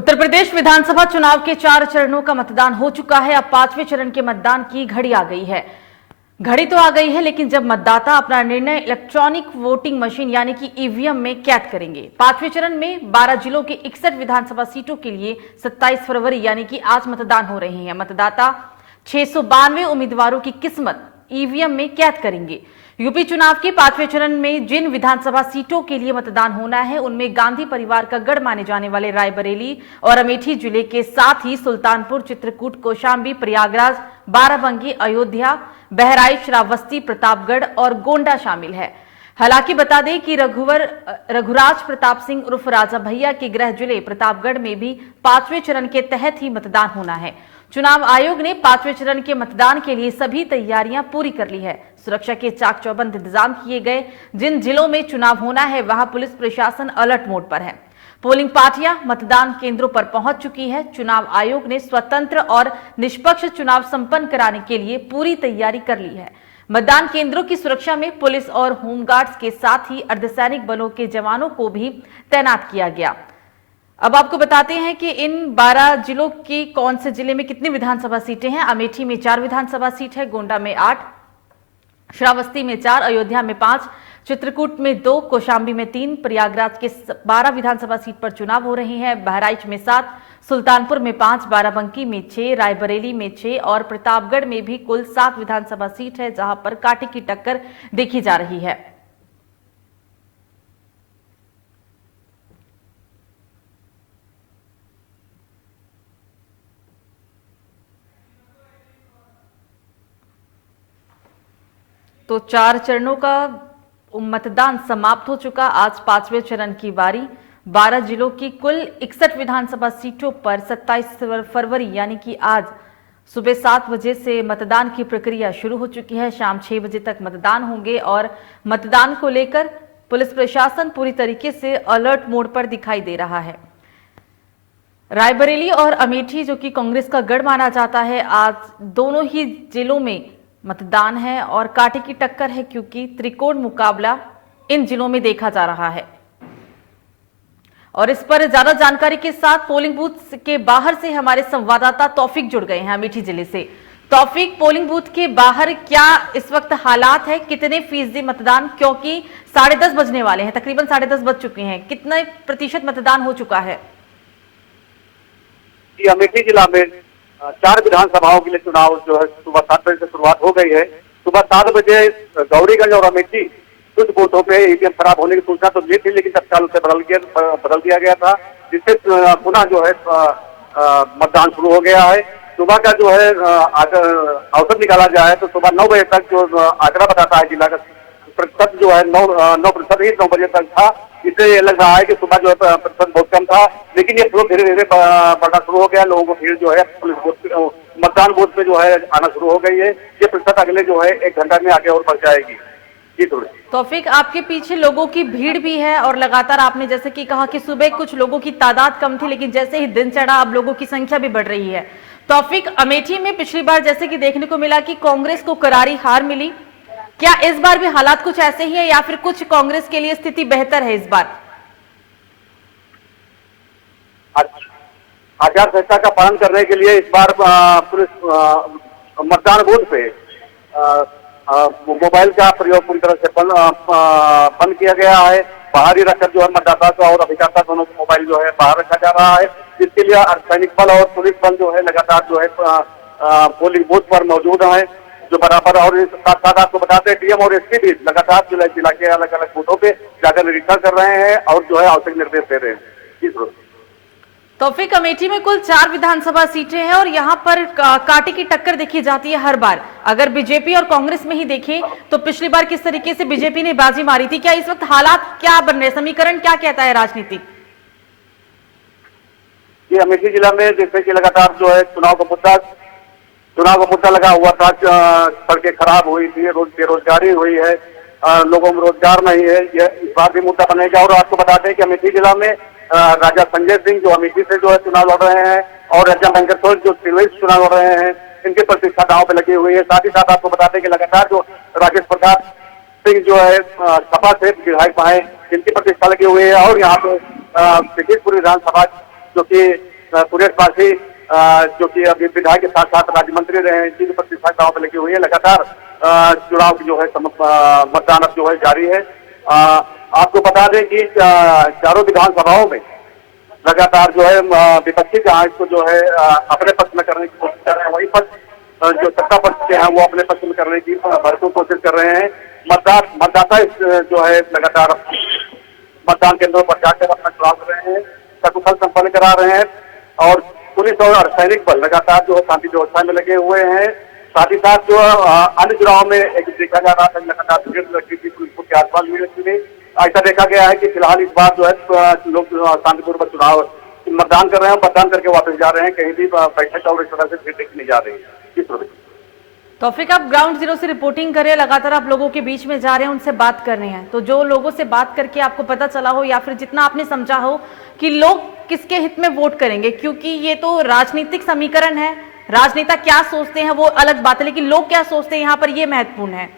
उत्तर प्रदेश विधानसभा चुनाव के 4 चरणों का मतदान हो चुका है। अब 5वें चरण के मतदान की घड़ी आ गई है। घड़ी तो आ गई है, लेकिन जब मतदाता अपना निर्णय इलेक्ट्रॉनिक वोटिंग मशीन यानी कि ईवीएम में कैद करेंगे। 5वें चरण में 12 जिलों के 61 विधानसभा सीटों के लिए 27 फरवरी यानी कि आज मतदान हो रहे हैं। मतदाता 692 उम्मीदवारों की किस्मत ईवीएम में कैद करेंगे। यूपी चुनाव के 5वें चरण में जिन विधानसभा सीटों के लिए मतदान होना है, उनमें गांधी परिवार का गढ़ माने जाने वाले रायबरेली और अमेठी जिले के साथ ही सुल्तानपुर, चित्रकूट, कौशाम्बी, प्रयागराज, बाराबंकी, अयोध्या, बहराइच, श्रावस्ती, प्रतापगढ़ और गोंडा शामिल है। हालांकि बता दें कि रघुराज प्रताप सिंह उर्फ राजा भैया के गृह जिले प्रतापगढ़ में भी 5वें चरण के तहत ही मतदान होना है। चुनाव आयोग ने 5वें चरण के मतदान के लिए सभी तैयारियां पूरी कर ली है। सुरक्षा के चाक चौबंद इंतजाम किए गए। जिन जिलों में चुनाव होना है, वहां पुलिस प्रशासन अलर्ट मोड पर है। पोलिंग पार्टियां मतदान केंद्रों पर पहुंच चुकी है। चुनाव आयोग ने स्वतंत्र और निष्पक्ष चुनाव संपन्न कराने के लिए पूरी तैयारी कर ली है। मतदान केंद्रों की सुरक्षा में पुलिस और होमगार्ड्स के साथ ही अर्धसैनिक बलों के जवानों को भी तैनात किया गया। अब आपको बताते हैं कि इन 12 जिलों की कौन से जिले में कितनी विधानसभा सीटें हैं। अमेठी में 4 विधानसभा सीट है, गोंडा में 8, श्रावस्ती में 4, अयोध्या में 5, चित्रकूट में 2, कौशाम्बी में 3, प्रयागराज के 12 विधानसभा सीट पर चुनाव हो रहे हैं। बहराइच में 7, सुल्तानपुर में 5, बाराबंकी में 6, रायबरेली में 6 और प्रतापगढ़ में भी कुल 7 विधानसभा सीट है, जहां पर कांटे की टक्कर देखी जा रही है। तो 4 चरणों का मतदान समाप्त हो चुका। आज 5वें चरण की बारी। 12 जिलों की कुल 61 विधानसभा सीटों पर 27 फरवरी यानी कि आज सुबह 7 बजे से मतदान की प्रक्रिया शुरू हो चुकी है। शाम 6 बजे तक मतदान होंगे और मतदान को लेकर पुलिस प्रशासन पूरी तरीके से अलर्ट मोड पर दिखाई दे रहा है। रायबरेली और अमेठी, जो कि कांग्रेस का गढ़ माना जाता है, आज दोनों ही जिलों में मतदान है और कांटे की टक्कर है, क्योंकि त्रिकोण मुकाबला इन जिलों में देखा जा रहा है। और इस पर ज्यादा जानकारी के साथ पोलिंग बूथ के बाहर से हमारे संवाददाता तौफीक जुड़ गए हैं अमेठी जिले से। तौफीक, पोलिंग बूथ के बाहर क्या इस वक्त हालात है? कितने फीसदी मतदान, क्योंकि 10:30 बजने वाले हैं, तकरीबन 10:30 बज चुके हैं, कितने प्रतिशत मतदान हो चुका है? अमेठी जिला में 4 विधानसभाओं के लिए चुनाव जो है सुबह 7 बजे से शुरुआत हो गई है। सुबह 7 बजे गौरीगंज और अमेठी कुछ बूथों पे ईवीएम खराब होने की सूचना तो मिली थी, लेकिन तत्काल उसे बदल दिया गया था, जिससे पुनः जो है मतदान शुरू हो गया है। सुबह का जो है औसत निकाला जाए तो सुबह 9 बजे तक जो आंकड़ा बताता है जिला का प्रतिशत जो है 9% ही 9 बजे तक था। इससे ये लग रहा है कि सुबह जो है प्रतिशत बहुत कम था, लेकिन ये फ्लो धीरे धीरे बढ़ना शुरू हो गया। लोगों को भीड़ जो है मतदान बूथ पे जो है आना शुरू हो गई है। ये प्रतिशत अगले जो है 1 घंटा में आगे और बढ़ जाएगी। जी थोड़ी तौफीक, आपके पीछे लोगों की भीड़ भी है और लगातार आपने जैसे कि कहा कि सुबह कुछ लोगों की तादाद कम थी, लेकिन जैसे ही दिन चढ़ा अब लोगों की संख्या भी बढ़ रही है। तौफीक, अमेठी में पिछली बार जैसे कि देखने को मिला कि कांग्रेस को करारी हार मिली, क्या इस बार भी हालात कुछ ऐसे ही है या फिर कुछ कांग्रेस के लिए स्थिति बेहतर है इस बार? आचार संहिता का पालन करने के लिए इस बार पुलिस मतदान बूथ पे मोबाइल का प्रयोग पूरी तरह से बंद किया गया है। बाहर ही रखकर जो है मतदाता का और अभिकर्ता दोनों को मोबाइल जो है बाहर रखा जा रहा है, जिसके लिए अर्धसैनिक बल और पुलिस बल जो है लगातार जो है पोलिंग बूथ पर मौजूद है, जो बराबर। और साथ साथ आपको बताते हैं डीएम और एसपी भी लगातार जिला के अलग अलग बूथों पे जाकर निरीक्षण कर रहे हैं और जो है आवश्यक निर्देश दे रहे हैं। तौफीक, अमेठी में कुल 4 विधानसभा सीटें हैं और यहाँ पर कांटे की टक्कर देखी जाती है हर बार। अगर बीजेपी और कांग्रेस में ही देखें तो पिछली बार किस तरीके से बीजेपी ने बाजी मारी थी, क्या इस वक्त हालात क्या बन रहे, समीकरण क्या कहता है राजनीतिक? ये अमेठी जिला में जैसे कि लगातार जो है चुनाव का मुद्दा लगा हुआ था। सड़कें खराब हुई थी, बेरोजगारी हुई है, लोगों में रोजगार नहीं है, ये इस बार भी मुद्दा बनेगा। और आपको बताते हैं कि अमेठी जिला में राजा संजय सिंह जो अमेठी से जो है चुनाव लड़ रहे हैं और राजा वेंकटेश्वर जो सिलवई से चुनाव लड़ रहे हैं, इनकी प्रतिष्ठा दांव पे लगी हुई है। साथ ही साथ आपको बताते हैं कि लगातार जो राजेश प्रताप सिंह जो है सपा से विधायक हैं, इनकी प्रतिष्ठा लगी हुई है। और यहाँ पे विधानसभा जो कि सुरेश पासी जो कि अभी विधायक के साथ साथ राज्य मंत्री रहे हैं, इनकी भी प्रतिष्ठा दांव पे लगी हुई है। लगातार चुनाव की जो है मतदान अब जो है जारी है। आपको बता दें कि चारों विधानसभाओं में लगातार जो है विपक्षी जहां इसको जो है अपने पक्ष में करने की कोशिश कर रहे हैं, वहीं पर जो सत्ता पक्ष के हैं वो अपने पक्ष में करने की भरपूर कोशिश कर रहे हैं। मतदाता जो है लगातार मतदान केंद्रों पर जाकर अपना चुनाव कर रहे हैं, सकुशल संपन्न करा रहे हैं और पुलिस और अर्धसैनिक बल लगातार जो है शांति व्यवस्था में लगे हुए हैं। साथ ही साथ जो अन्य चुनाव में एक देखा जा रहा था लगातार भीड़ लगी थी, पुलिस के आसपास भीड़ लगी थी। ऐसा देखा गया है कि फिलहाल इस बार जो है लोग शांतिपूर्वक चुनाव मतदान कर रहे हैं, मतदान करके वापस जा रहे हैं, कहीं भी बैठक और इस तरह से भीड़ देखी नहीं जा रही है। तौफीक, आप ग्राउंड जीरो से रिपोर्टिंग कर रहे हैं, लगातार आप लोगों के बीच में जा रहे हैं, उनसे बात कर रहे हैं, तो जो लोगों से बात करके आपको पता चला हो या फिर जितना आपने समझा हो कि लोग किसके हित में वोट करेंगे, क्योंकि ये तो राजनीतिक समीकरण है, राजनेता क्या सोचते हैं वो अलग बात है, लेकिन लोग क्या सोचते हैं यहाँ पर ये महत्वपूर्ण है।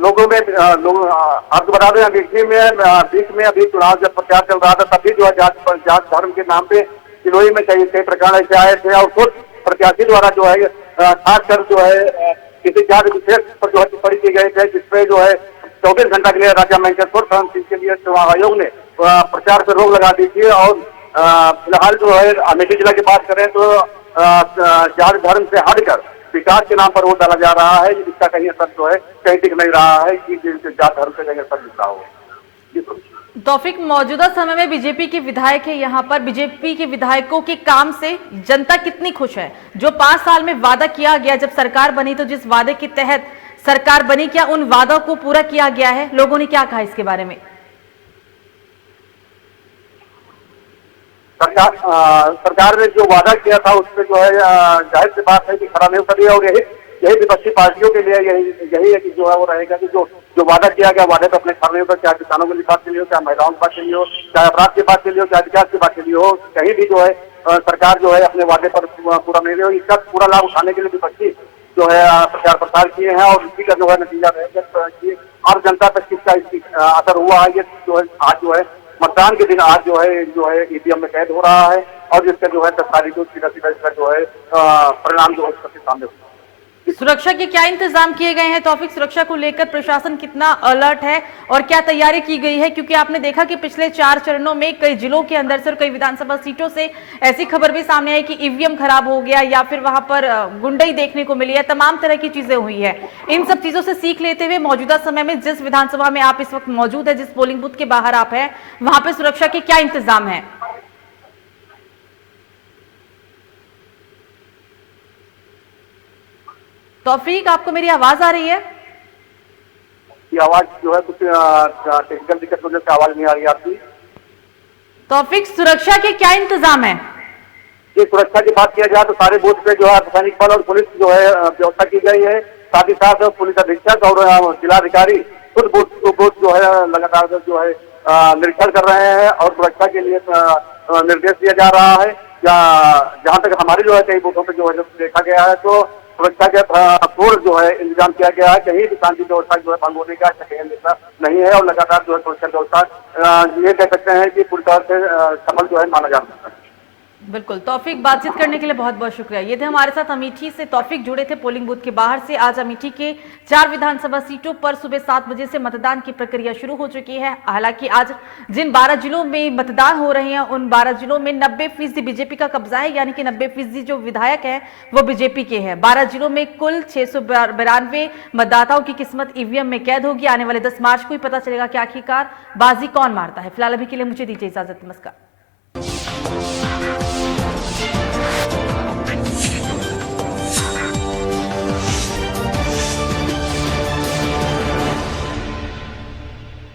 लोगों में लोग आपको बता दें बीच में अभी चुनाव जब प्रचार चल रहा था तभी जो है जात धर्म के नाम पे सिलोई में कई प्रकार ऐसे आए थे और खुद प्रत्याशी द्वारा जो है खासकर जो है किसी जात विशेष पर जो है टिप्पणी की गई थे, जिसपे जो है 24 घंटा के लिए राज्य मंत्री के लिए चुनाव आयोग ने प्रचार पर रोक लगा दी थी। और फिलहाल जो है अमेठी जिला की बात करें तो जात धर्म से हटकर विकास के नाम पर वोट डाला जा रहा है, जिसका कहीं असर जो है कहीं दिख नहीं रहा है कि जात धर्म से कहीं असर दिख रहा हो। तौफीक, मौजूदा समय में बीजेपी के विधायक है, यहाँ पर बीजेपी के विधायकों के काम से जनता कितनी खुश है? जो 5 साल में वादा किया गया जब सरकार बनी, तो जिस वादे के तहत सरकार बनी, क्या उन वादों को पूरा किया गया है? लोगों ने क्या कहा इसके बारे में? सरकार ने जो वादा किया था उस पर जो है जाहिर सी बात है कि खरा नहीं उतरी है और यही विपक्षी पार्टियों के लिए यही है कि जो है वो रहेगा कि जो वादा किया गया वादे पर अपने खड़े होकर, चाहे किसानों की बात के लिए हो, चाहे महिलाओं की बात के लिए हो, चाहे अपराध की बात के लिए हो, चाहे विकास की बात के लिए हो, कहीं भी जो है सरकार जो है अपने वादे पर पूरा नहीं रही। इसका पूरा लाभ उठाने के लिए विपक्षी जो है प्रचार प्रसार किए हैं और इसी का जो है नतीजा रहेगा कि और जनता तक किसका असर हुआ है। ये जो है आज जो है मतदान के दिन आज जो है ईवीएम में कैद हो रहा है और जिसका जो है 10 तारीख को सीधा इसका जो है परिणाम जो है सबके सामने। सुरक्षा के क्या इंतजाम किए गए हैं तौफीक? सुरक्षा को लेकर प्रशासन कितना अलर्ट है और क्या तैयारी की गई है? क्योंकि आपने देखा कि पिछले 4 चरणों में कई जिलों के अंदर से और कई विधानसभा सीटों से ऐसी खबर भी सामने आई कि ईवीएम खराब हो गया या फिर वहां पर गुंडई देखने को मिली है, तमाम तरह की चीजें हुई है। इन सब चीजों से सीख लेते हुए मौजूदा समय में जिस विधानसभा में आप इस वक्त मौजूद है, जिस पोलिंग बूथ के बाहर आप है, वहां पर सुरक्षा के क्या इंतजाम है? तौफीक, आपको मेरी आवाज आ रही है? ये आवाज जो है कुछ टेक्निकल दिक्कत की वजह से आवाज नहीं आ रही आपकी। तौफीक, सुरक्षा के क्या इंतजाम है? ये सुरक्षा की बात किया जाए तो सारे बूथ पे जो है अर्धसैनिक बल और पुलिस जो है व्यवस्था की गई है। साथ ही साथ पुलिस अधीक्षक और जिलाधिकारी खुद बूथ जो है लगातार जो है निरीक्षण कर रहे हैं और सुरक्षा के लिए निर्देश दिया जा रहा है। जहाँ तक हमारे जो है कई बूथों पे जो है देखा गया है तो सुरक्षा के पूर्ण जो है इंतजाम किया गया है, कहीं भी शांति व्यवस्था जो है भंग होने का नहीं है और लगातार जो है सुरक्षा व्यवस्था ये कह सकते हैं कि पूरी तरह से सफल जो है माना जा सकता है। बिल्कुल तौफीक, बातचीत करने के लिए बहुत बहुत शुक्रिया। ये थे हमारे साथ अमेठी से तौफीक जुड़े थे पोलिंग बूथ के बाहर से। आज अमेठी के 4 विधानसभा सीटों पर सुबह 7 बजे से मतदान की प्रक्रिया शुरू हो चुकी है। हालांकि आज जिन 12 जिलों में मतदान हो रहे हैं उन 12 जिलों में 90% बीजेपी का कब्जा है, यानी कि 90% जो विधायक है वो बीजेपी के हैं। 12 जिलों में कुल 692 मतदाताओं की किस्मत ईवीएम में कैद होगी। आने वाले 10 मार्च को ही पता चलेगा कि आखिरकार बाजी कौन मारता है। फिलहाल अभी के लिए मुझे दीजिए इजाजत, नमस्कार।